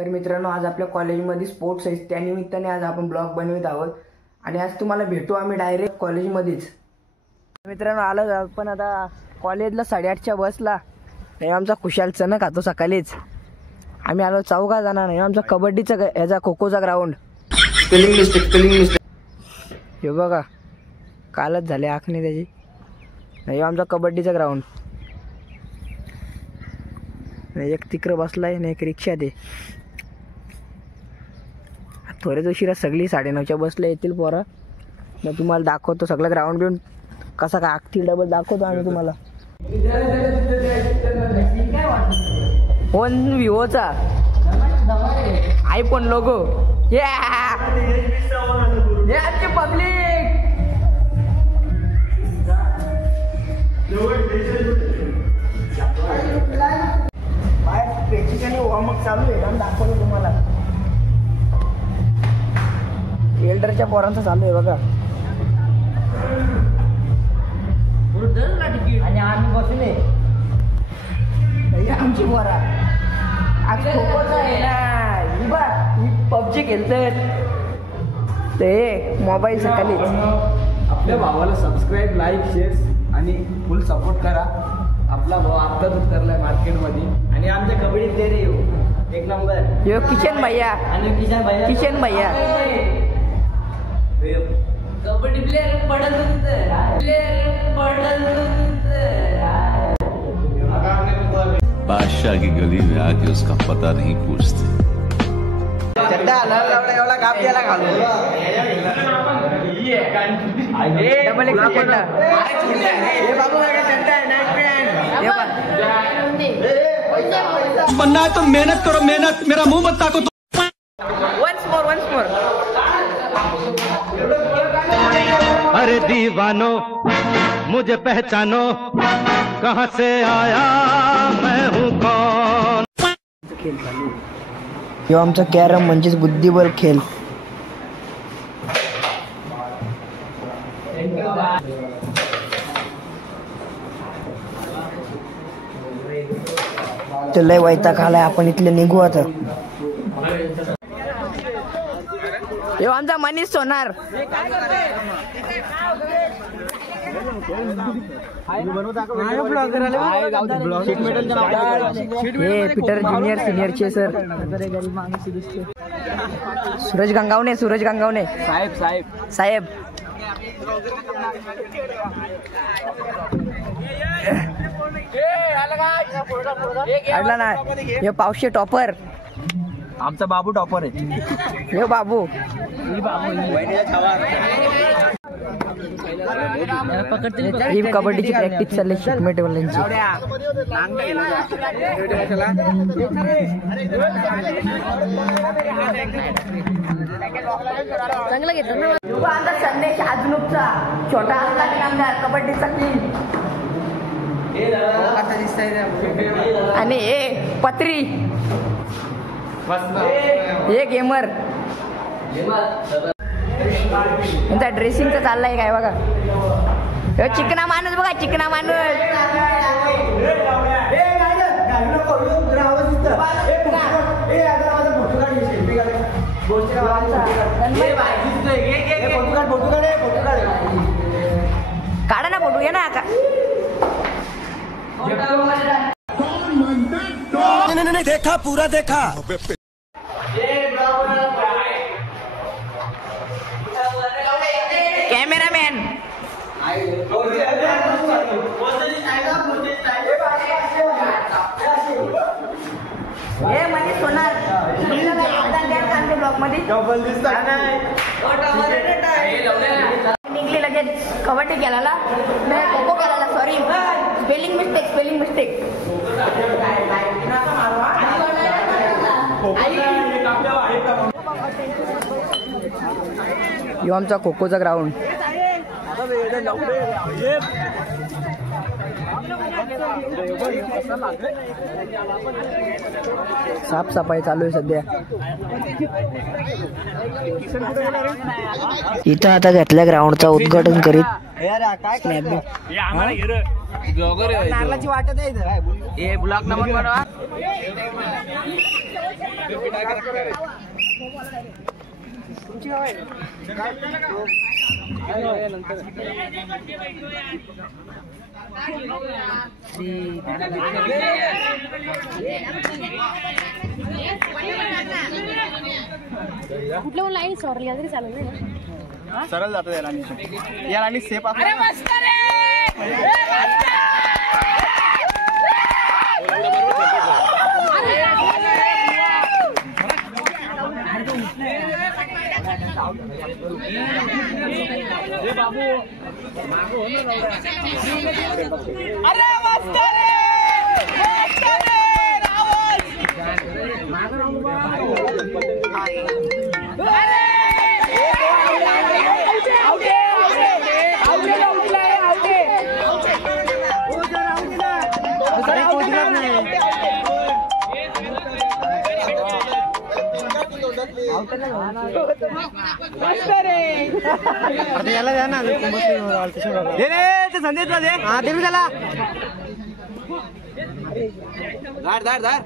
तर मित्रांनो, आज आपल्या कॉलेजमध्ये स्पोर्ट्स आहे, त्यानिमित्ताने आज आपण ब्लॉग बनवित आहोत आणि आज तुम्हाला भेटू आम्ही डायरेक्ट कॉलेजमध्येच. मित्रांनो, आलो आपण आता कॉलेजला 8:30च्या बसला. हे आमचा खुशाल चणक खातो सकाळीच. आम्ही आलो 4 जण. नाही आमचा कबड्डीचा याचा खो खोचा ग्राउंड. Spelling mistake. हे बघा, कालच झाले आखणी त्याची. नाही आमचा कबड्डीचा ग्राउंड. एक तिकडं बसलाय आणि एक रिक्षा दे. थोड्याच उशिरा सगळी 9:30च्या बसला येतील पोरा. मग तुम्हाला दाखवतो सगळं ग्राउंड बिऊंड कसा काय आखतील डबल दाखवतो आम्ही तुम्हाला. फोन विवोचा आयफोन लोगो. ये आमची पब्लिक. बेसिकली वॉर्मअप चालू आहे आणि दाखवतो तुम्हाला. एल्डरच्या पोरांचं चालू आहे बघा. आणि आम्ही बसले आमची पोरा. आज खोखोच आहे ना, पबजी खेळतात ते मोबाईल सकाळी. आपल्या भावाला सबस्क्राईब, लाईक, शेअर आणि फुल सपोर्ट करा. आपला भाऊ आत्ताच उतरलाय मार्केटमध्ये आणि आमच्या कबड्डीत ते रे एक नंबर. यो किशन भैया आणि किशन भैया कबड्डी प्लेयर पडल बादशाह की गली में आके उसका पता नहीं पूछते. चड्डा एवढा गाप द्यायला घालू. डबल एक चड्डा. बनना है तो मेहनत करो, मेहनत. मेरा मुंह मत ताको. Once more. अरे दीवानो मुझे पहचानो, कहाँ से आया मैं हूँ कौन. खेळ चालू. यो आमचा कॅरम म्हणजेच बुद्धिबळ खेळ. तर लय वैताग आलाय. आपण इथले निघू आता. यो आमचा मनीष सोनार. हे पीटर ज्युनियर सिनियरचे सर. सूरज गंगावणे साहेब. आडला ना. हे पावशे टॉपर. आमचा बाबू टॉपर आहे. हे बाबू. ही कबड्डीची प्रॅक्टिस चालली शिकमेटवाल्यांची. चांगलं घेतलं. संदेश आजनुकचा छोटा आमदार कबड्डीचा टीम. आणि हे पत्री. हे गेमर. त्यांचा ड्रेसिंगचा चाललाय काय बघा. चिकना माणूस बघा, चिकना माणूस. काढा ना फोटो. घे ना का. नहीं देखा, पूरा देखा. कॅमेरामॅन. हे मनीष सोनार. ब्लॉग मध्ये निघली लगेच. कबड्डी खेळायला, खो खो खेळायला. Sorry, spelling mistake. यो आमचा खो खोचा ग्राउंड. साफसफाई चालू आहे सध्या. इथं आता घेतल्या ग्राउंडचा उद्घाटन करीत. ब्लॉगर वाटत आहे. ब्लॉक नंबर कुठलं पण लाईन सॉरी तरी चालेल ना. सरळ जातो या लाईनी सेफ असतो. याला द्या ना संदेश दे. हा दे त्याला. धार धार धार.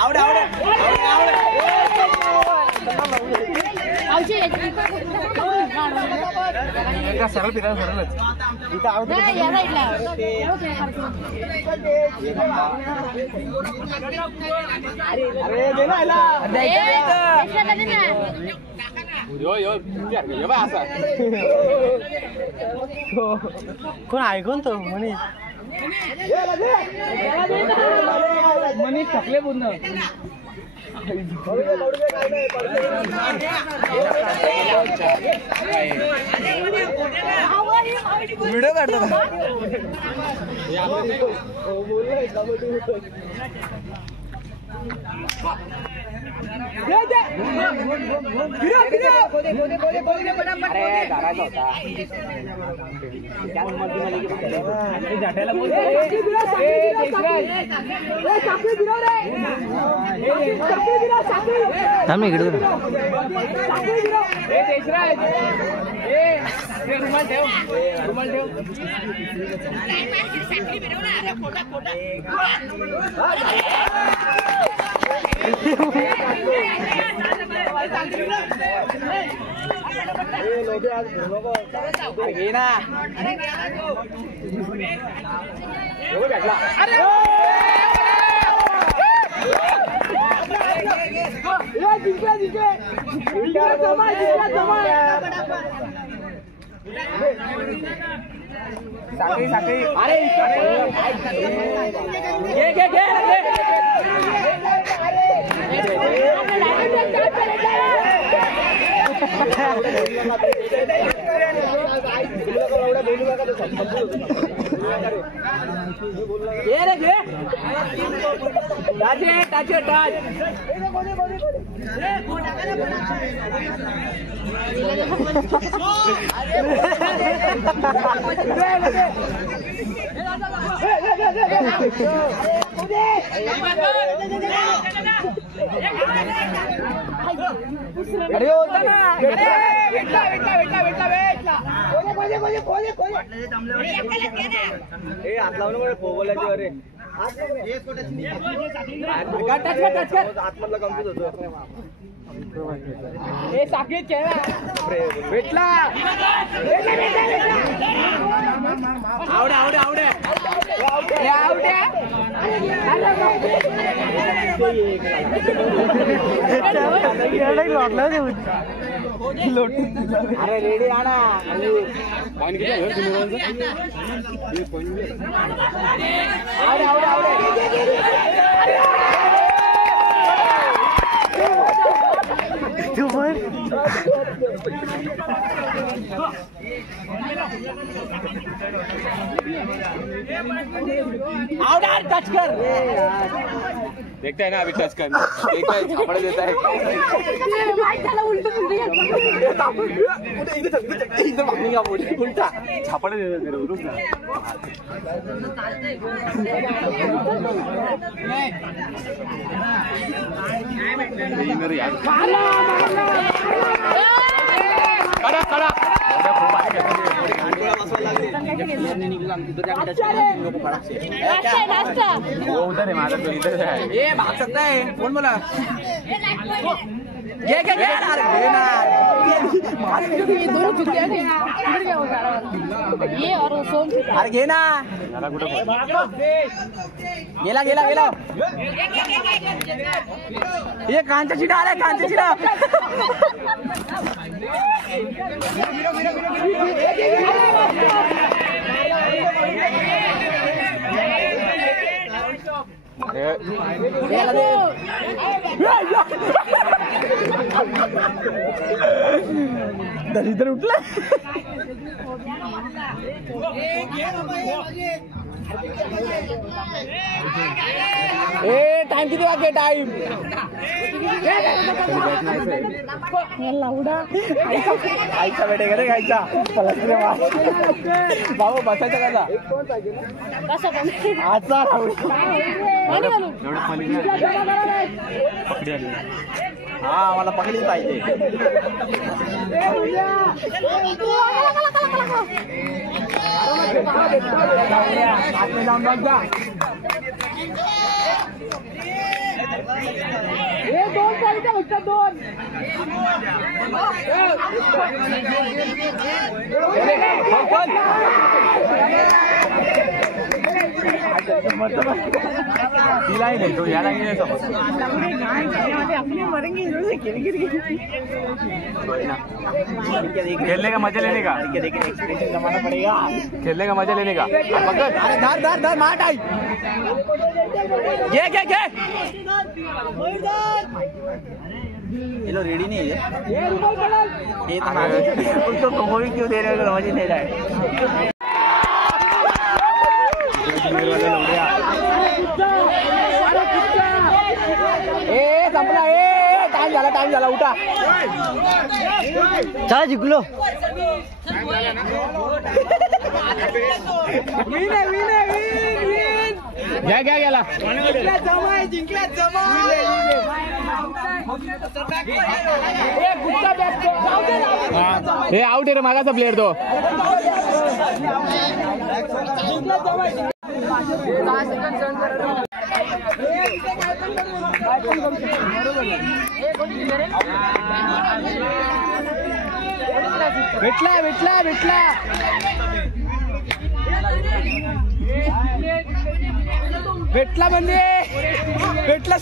आवड आवड सरळ पिता सरळच इथं आवड. अरे दे ना कोण ऐकून तो म्हणे मनीष थकले पूर्ण. व्हिडिओ काढतो. अरे होता ना हात लावून फोगोल्याची अरे आतमधला कम्प्लीट होतो. साखळीत खेळा भेटला आवडे आवडे आवडे अरे रेडी आणा आवडे आवडे आवडे टच कर देखता है ना अभी टच करना देखता है झापड़ देता है इधर भागने का उल्टा झापड़ देता है रुक मेरे यार खड़ा खड़ा वो उधर है मारा तो इधर है ये भाग सकता है कौन बोला ये दोनों चुके हैं इधर क्या होगा ये और सोम अरे घे ना गेला गेला गेला ये कांचा चिडा आला कांचा चिडा इधर उठला ए टाइम किती वाजले टाइम आईचा बेटे रे खायचा बाबा बसायचा कसा आजचा हा मला पकडली पाहिजे दोन चालते फक्त दोन तिलाही नाही तो याला गेले खेलने का मजा लेने का एक्सपीरियंस जमाना पड़ेगा खेलने का मजा लेने का पकड़ अरे धर धर धर मार आई ये ये लो रेडी नहीं है ये तो कोई क्यों दे रहे हो समझ नहीं रहा है संपला टाइम झाला उठा चला जिंकलो घ्या गेला हे आउट आहे रे मागाचा प्लेअर तो भेटला भेटला भेटला भेटला म्हणजे भेटला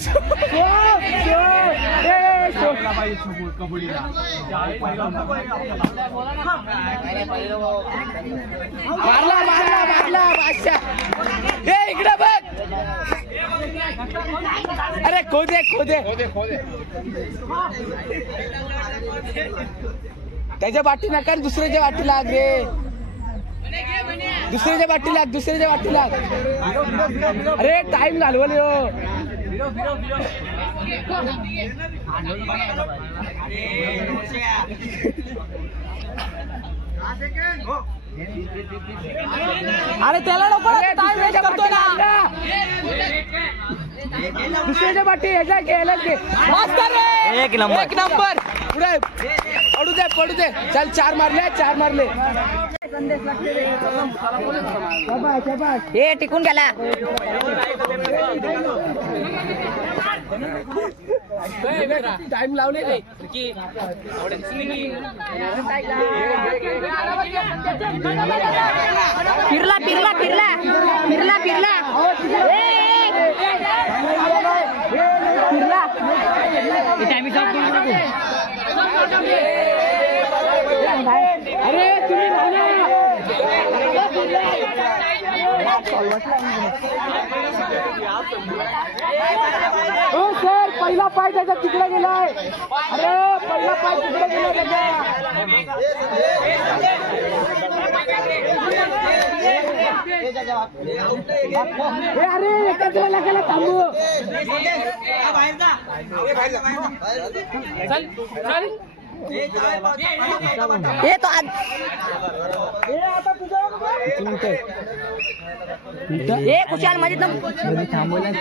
मारला मारला मारला बादशाह ए इकडे बघ अरे खोदे खोदे त्याच्या वाटी नका दुसऱ्याच्या वाटी लाग रे दुसऱ्याच्या वाटी लाग दुसऱ्याच्या वाटी लाग अरे टाइम घालवल अरे त्याला नको टाइम वेस्ट करतो ना दुसऱ्याच्या वाटी ह्याच्या गेलाच घे एक नंबर पुढे पडू दे चल चार मारले हे टिकून गेला टाइम लावले नाही फिरला फिरला फिरला फिरला फिरला अरे तुम्ही हो सर, पहिला पाय त्याचा तिकडे गेलाय. अरे पहिला पाय तिकडे गेला त्याचा. अरे एकाच वेळेला गेला. थांबू. ये तो आज ए खुशाल माझी थांबवलं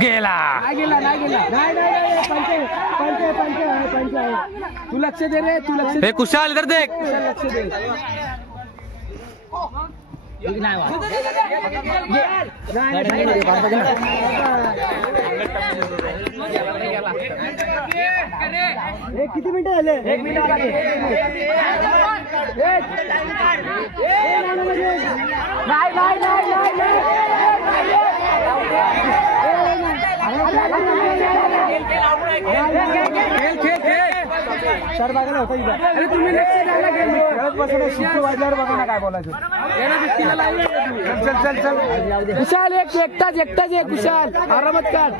गेला पंच तू लक्ष दे रे. तू लक्ष दे. कुशाल इधर देख. लक्ष दे. किती मिनिटं झाले? 1 मिनिट सर बघा होता इथं. अरे तुम्ही लक्ष द्यायला गेलो शिस्त वाजल्यावर बघा ना काय बोलायचं. चल कुशाल एकटाच आहे. कुशाल आरामात काढ.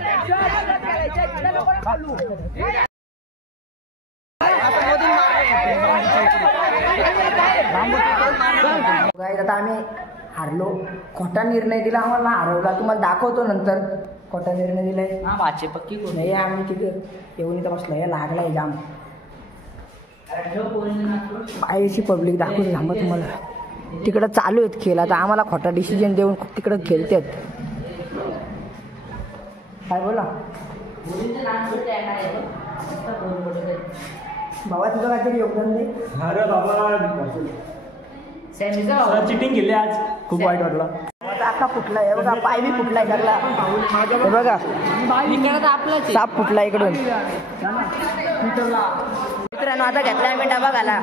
आता आम्ही हारलो. खोटा निर्णय दिला आम्हाला. हरवला. तुम्हाला दाखवतो नंतर. खोटा निर्णय दिलाय. पक्की नाही. आम्ही तिथे येऊन इथं बसलो. लागलाय जाम. बाहेरची पब्लिक दाखवून थांबा तुम्हाला. तिकडं चालू आहेत खेळ. आता आम्हाला खोटा डिसिजन देऊन तिकडं खेळतात. काय बोला बाबा, तुझं काहीतरी योगदान दे. अरे बाबा चिटिंग केली आज. खूप वाईट वाटलं. आका फुटलाय बघा. पाय बी फुटलाय करला. हे बघा साप फुटला इकडून. मित्रांनो आता घेतलाय मी डबा घाला.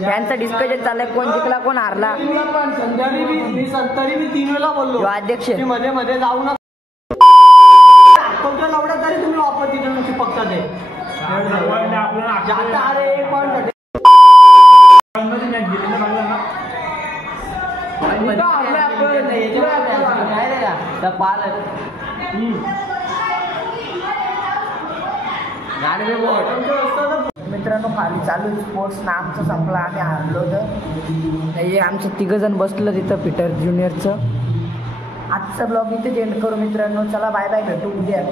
त्यांचं डिस्कशन चाललंय. कोण जिंकला कोण हारला. मी 3 वेळा बोललो. अध्यक्ष मध्ये मध्ये जाऊ नका. लावडा तरी तुम्ही ऑपोजिशन चिपकता ते. अरे पण मित्रांनो खाली चालू स्पोर्ट्स ना. आमचं संपला. आम्ही हारलो तर आमचं 3 जण बसलं तिथं पीटर ज्युनियरचं. आजचा ब्लॉग इथे एंड करू मित्रांनो. चला बाय बाय. भेटू उद्या.